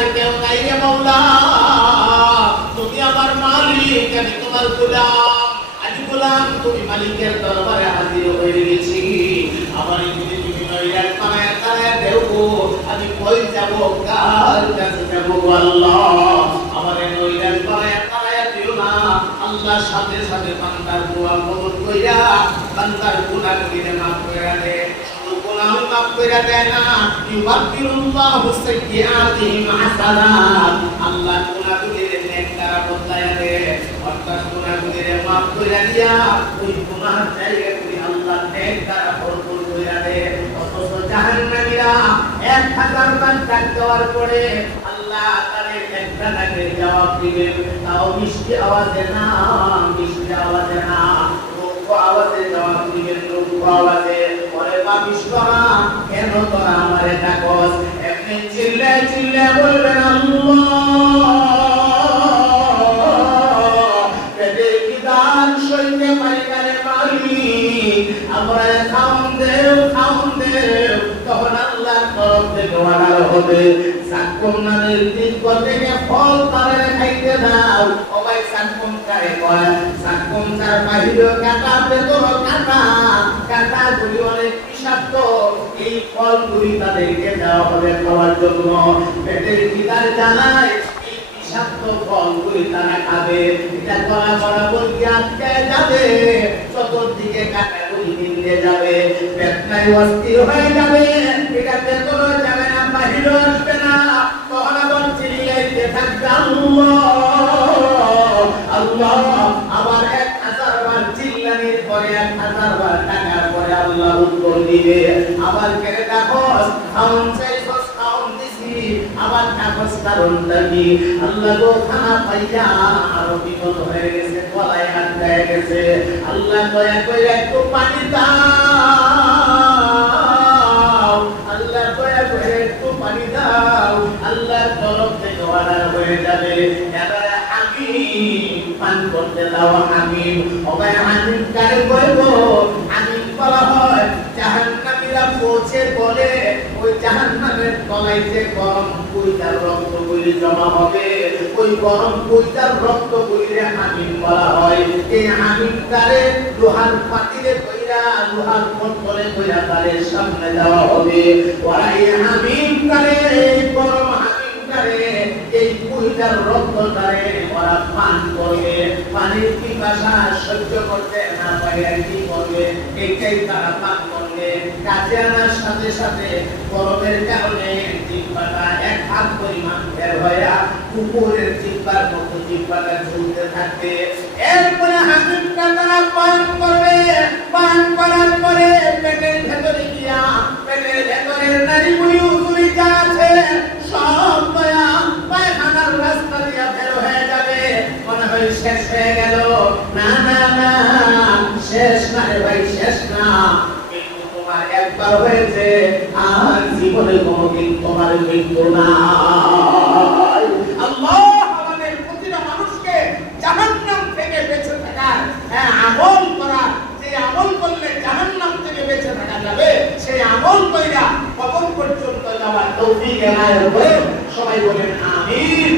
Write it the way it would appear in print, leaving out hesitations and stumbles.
আর কেউ নাই রে মাওলা, তুমি আমার মালিক, আমি তোমার গোলাম। আজ গোলাম তুমি মালিকের দরবারে হাজির হয়ে গেছি। আমার যদি তুমি নইরা কানায় কানায় দেবো, আমি কই যাব, কার কাছে যাব আল্লাহ? আমার নইরা কানায় কানায় দিও না আল্লাহ। সাথে সাথে বান্দার দোয়া কবুল কইরা বান্দার গুনাহগুলো মাফ করে দে। গুনাহ মাফ করে দেয় না, ইউবাদদিরুল্লাহু সাইয়্যাতিহিম হাসানাত। আল্লাহ গুনাহগুলো নেক দ্বারা বদলায়া দে, অর্থাৎ গুনাহগুলো মাফ করে দিয়া ওই গুনাহের জায়গাগুলি আল্লাহ নেক দ্বারা ভরপুর করে দে। অথচ জাহান্নামীরা 1000 বার ডাক দেওয়ার পরে আল্লাহ তাদের একটা ডাকের জবাব দিবেন, তাও মিষ্টি আওয়াজে না, মিষ্টি আওয়াজে না, রূপ আওয়াজে জবাব দিবেন, রূপ আওয়াজে। ওরে পাপিষ্ঠরা, কেন তোরা আমারে ডাকস? এমনি চিল্লায় চিল্লায় বলবেন আল্লাহ, পেটের খিদান সইতে পারি না রে মালিক, আমারে খাওন দেও, খাওন দেও। তখন আল্লাহর তরফ থেকে অর্ডার হবে, সাক্কুম নামের বৃক্ষ থেকে ফল তারে খাইতে দাও। ও ভাই, সাক্কুম কারে কয়? সাক্কুম তার বাহিরে কাটা, ভেতর কাটা, কাটাগুলি অনেক বিষাক্ত। এই ফলগুলি তাদেরকে দেওয়া হবে খাওয়ার জন্য। পেটের খিদার জ্বালায় এই বিষাক্ত ফলগুলি তারা খাবে। এটা গলা বরাবর আটকায় যাবে, চতুর্দিকে কাটাগুলি মিলে যাবে, পেটটাই অস্থির হয়ে যাবে। এটা ভেতরে যাবে না, বাহিরে আসবে না। তখন আবার চিল্লাইতে থাকবে আল্লাহ, আল্লাহ। আবার 1000 বার চিল্লানির পরে 1000 বার ডাকার পরে আল্লাহ উত্তর দিবে, আবার কেড়ে ডাকো, খাওন চাইছস, খাওন দিছি, আবার ডাকস কারণটা কি? আল্লাহ গো, খানা পাইয়া আরো বিপদ হয়ে গেছে, গলায় আটকায় গেছে। আল্লাহ দয়া করে একটু পানি দাও, আল্লাহ দয়া করে একটু পানি দাও। আল্লাহর তরফ থেকে অর্ডার হয়ে যাবে, এবারে হামিম পান করতে দাও। হামিম, ওই হামিম কারে বলবো? হামিম বলা হয় জাহান্নামীরা পৌঁছে বলে ওই জাহান্নামের তলায় যে গরম কুইতার রক্তগুলি জমা হবে, ওই গরম কুইতার রক্তগুলিরে হামিম বলা হয়। এই হামিমটারে লোহার পাতিলে কইরা, লোহার বোতলে কইরা তাদের সামনে দেওয়া হবে। ওরা এই হামিমটারে, গরম হামিমটারে, এই কুইতার রক্তটারে ওরা পান করবে। পানির পিপাসা সহ্য করতে না পারে কি করবে? এইটাই তারা পান করবে। কাজে আনার সাথে সাথে গরমের কারণে জিহ্বাটা 1 হাত পরিমাণ বের হয়ে কুকুরের জিহ্বার মতো জিহ্বাটা ঝুলতে থাকবে। এরপরে হামিমটা তারা পান করবে। পান করার পরে পেটের ভেতরে গিয়া পেটের ভেতরের নারীগুলি উজুরি যা আছে সব দয়া পায়খানার রাস্তা দিয়া বের হয়ে যাবে। মনে হয় শেষ হয়ে গেল। না না না, শেষ না রে ভাই, শেষ না। কিন্তু তোমার একবার হয়েছে, আর জীবনে কোনোদিন তোমার মৃত্যু নাই। আল্লাহ আমাদের প্রতিটা মানুষকে জাহান্নাম থেকে বেঁচে থাকার আমল করা, যে আমল করলে জাহান্নাম থেকে বেঁচে থাকা যাবে, সেই আমল কইরা কবর পর্যন্ত যাওয়ার তৌফিক এনায়েত করে। সবাই বলেন আমিন।